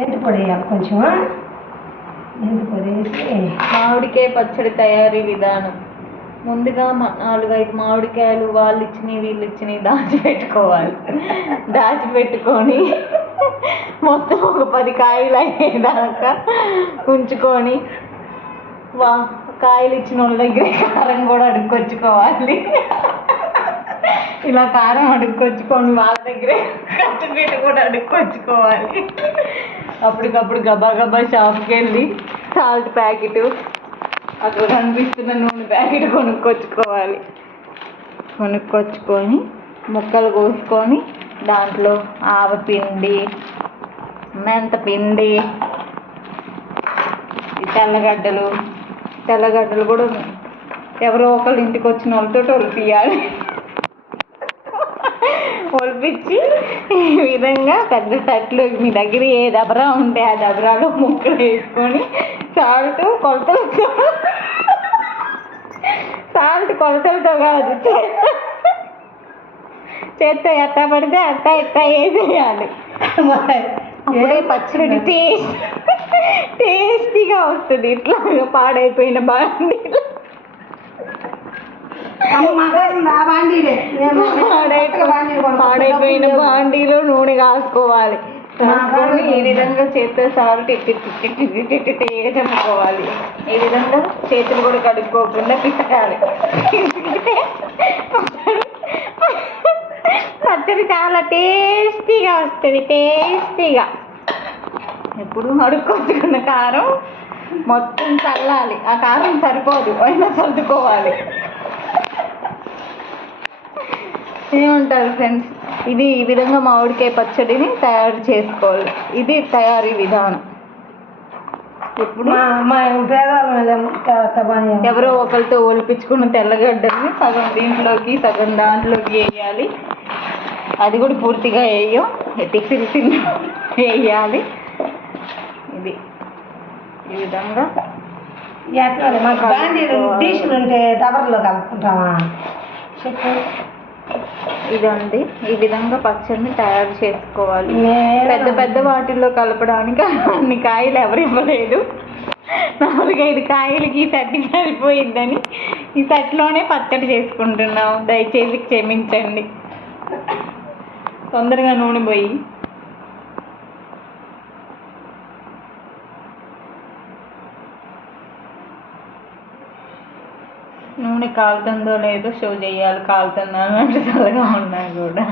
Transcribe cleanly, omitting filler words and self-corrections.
మెంతిపొడి వేయాలి కొంచెం. మెంతిపొడి వేసి మామిడికాయ పచ్చడి తయారీ విధానం. ముందుగా 4-5 మామిడికాయలు వాళ్ళు ఇచ్చినవి వీళ్ళు ఇచ్చినవి దాచిపెట్టుకోవాలి. దాచిపెట్టుకొని మొత్తం ఒక 10 కాయలు అయ్యేదాకా ఉంచుకొని కాయలు ఇచ్చిన వాళ్ళ దగ్గర కారం కూడా అడుక్కొచ్చుకోవాలి. ఇలా కారం అడుక్కొచ్చుకొని వాళ్ళ దగ్గరే కట్టుబెట్టు కూడా అడుక్కొచ్చుకోవాలి. అప్పటికప్పుడు గబా గబా షాప్కి వెళ్ళి సాల్ట్ ప్యాకెట్, అక్కడ కనిపిస్తున్న నూనె ప్యాకెట్ కొనుక్కొచ్చుకోవాలి. కొనుక్కొచ్చుకొని ముక్కలు కోసుకొని దాంట్లో ఆవపిండి, మెంతపిండి, తెల్లగడ్డలు కూడా ఎవరో ఒకళ్ళు ఇంటికి వచ్చిన వాళ్ళతో ఒలిపియాలి. ఒలిపించి ఈ విధంగా పెద్ద తట్లు మీ దగ్గర ఏ దబరా ఉంటే ఆ దబరాలో ముక్కలు వేసుకొని సాల్ట్ కొలతలతో కాదు, చేత్తో ఎట్టా పడితే ఎట్టా వేసేయాలి. అప్పుడే పచ్చడి టేస్టీగా వస్తుంది. ఇట్లా పాడైపోయిన బాండీలో నూనె కాసుకోవాలి. ఈ విధంగా చేత్తో సాల్ట్ చంపుకోవాలి. ఈ విధంగా చేతులు కూడా కడుక్కోకుండా పిసకాలి. పచ్చడి చాలా టేస్టీగా వస్తుంది. టేస్టీగా ఇప్పుడు అడుక్కొచ్చుకున్న కారం మొత్తం చల్లాలి. ఆ కారం సరిపోదు, అయినా సర్దుకోవాలి. ఏమంటారు ఫ్రెండ్స్? ఇది ఈ విధంగా మామిడికాయ పచ్చడిని తయారు చేసుకోవాలి. ఇది తయారీ విధానం. ఇప్పుడు ఎవరో ఒకరితో ఒలిపించుకున్న తెల్లగడ్డల్ని సగం దీంట్లోకి సగం దాంట్లోకి వేయాలి. అది కూడా పూర్తిగా వేయం, టిఫిన్ వేయాలి. ఇది ఈ విధంగా ఉంటే దబర్లో కలుపుకుంటామా చెప్పు. ఇదండి, ఈ విధంగా పచ్చడిని తయారు చేసుకోవాలి. పెద్ద వాటిల్లో కలపడానికి అన్ని కాయలు ఎవరు ఇవ్వలేదు. 4-5 కాయలకి ఈ తట్టి సరిపోయిద్దని ఈ తట్టిలోనే పచ్చడి చేసుకుంటున్నాం. దయచేసి క్షమించండి. తొందరగా నూనె పోయి నూనె కాలుతుందో లేదో షో చేయాలి. కాలుతుందా అంటే చల్లగా ఉన్నా కూడా